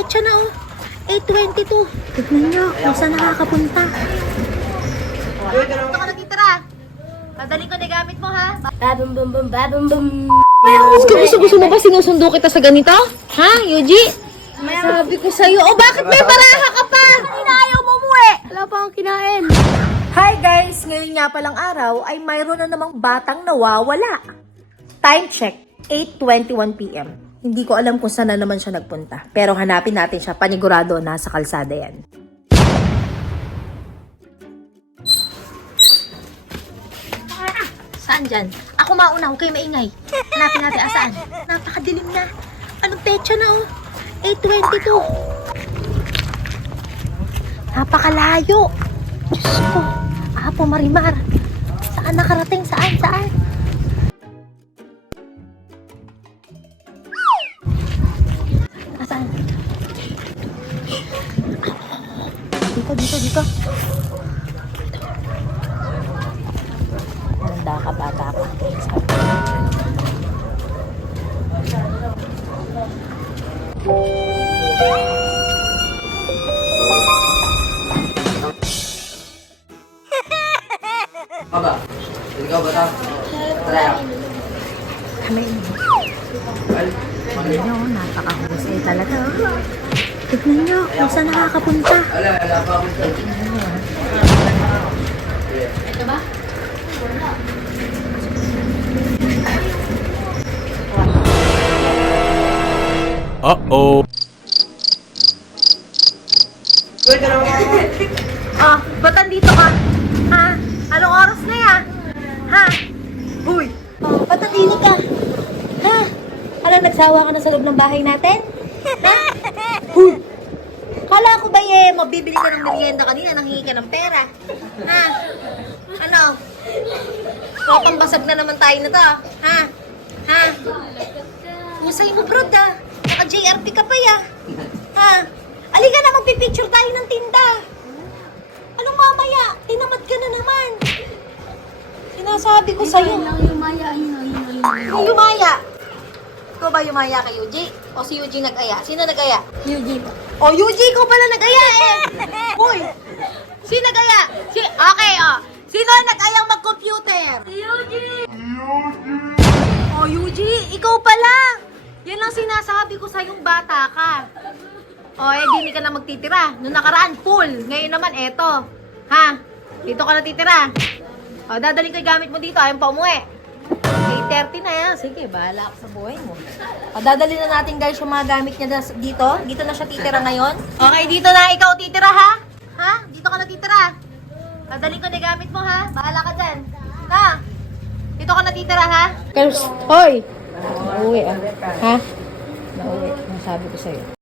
petsa na oh? 8:22. Tignan nyo kung saan nakakapunta. Dito ka natitira. Dadalhin ko na gamit mo ha. Babum bum bum babum bum. Gusto mo ba sinusundo kita sa ganito? Ha, Yuji? Sabi ko sa'yo. Oh, bakit may baraha ka pa? Kanina ayaw mo umuwi. Wala pa akong kinain. Hi guys! Ngayon nga palang araw ay mayroon na namang batang nawawala. Time check, 8:21 PM. Hindi ko alam kung saan na naman siya nagpunta. Pero hanapin natin siya, panigurado nasa kalsada yan. Saan dyan? Ako mauna, huwag kayo maingay. Hanapin natin asaan. Napakadilim na. Anong petsa na oh? 8:22. Napakalayo. Diyos ko. Apo Marimar. Saan nakarating? Saan? Saan? Dito. Handa ka, bata ka. Aba, ikaw ba ta? Tara. Tignan nyo, napakahusay talaga. Tignan nyo, kung saan nakakapunta. Ala pa ako. Ito ba? Uh-oh. Ah, ba't andito ka? Ha? Anong oras na yan? Ha? Uy! Oh, ba't nandito ka? Ha? Ano, nagsawa ka na sa loob ng bahay natin? Ha? Uy! Kala ko ba mabibili ka ng merienda kanina, nanghingi ka ng pera? Ha? Ano? Papambasag na naman tayo na to. Ha? Ha? Usay mo, bro, ha? Naka-JRP ka pa, ya. Ha? Alika na, magpipicture tayo ng tinda. Anong mamaya? Tinamad ka na naman. Sinasabi ko sa'yo. Yumaya. Yung yumaya. Ikaw ba yumaya kay Yuji? O si Yuji nag-aya? Sino nag-aya? Yuji po. O Yuji, ikaw pala nag-aya eh. Uy! Sino nag-aya? Okay, o. Sino ang nag-ayang mag-computer? Si Yuji! O Yuji, ikaw pala. Yan ang sinasabi ko sa'yong bata ka. O, di ka na magtitira. Noong nakaraan, full. Ngayon naman, eto. Ha? Dito ka natitira. O, dadalhin ko yung gamit mo dito. Ayaw pa umuwi. 8:30 na yan. Sige, bahala ka sa buhay mo. O, dadalhin na natin guys yung mga gamit niya dito. Dito na siya titira ngayon. Okay, dito na ikaw titira ha? Ha? Dito ka natitira. Dadalhin ko na yung gamit mo ha? Bahala ka dyan. Ha? Dito ka natitira ha? Hoy! Nauwi ah. Ha? Nauwi. Nasabi ko sa'yo.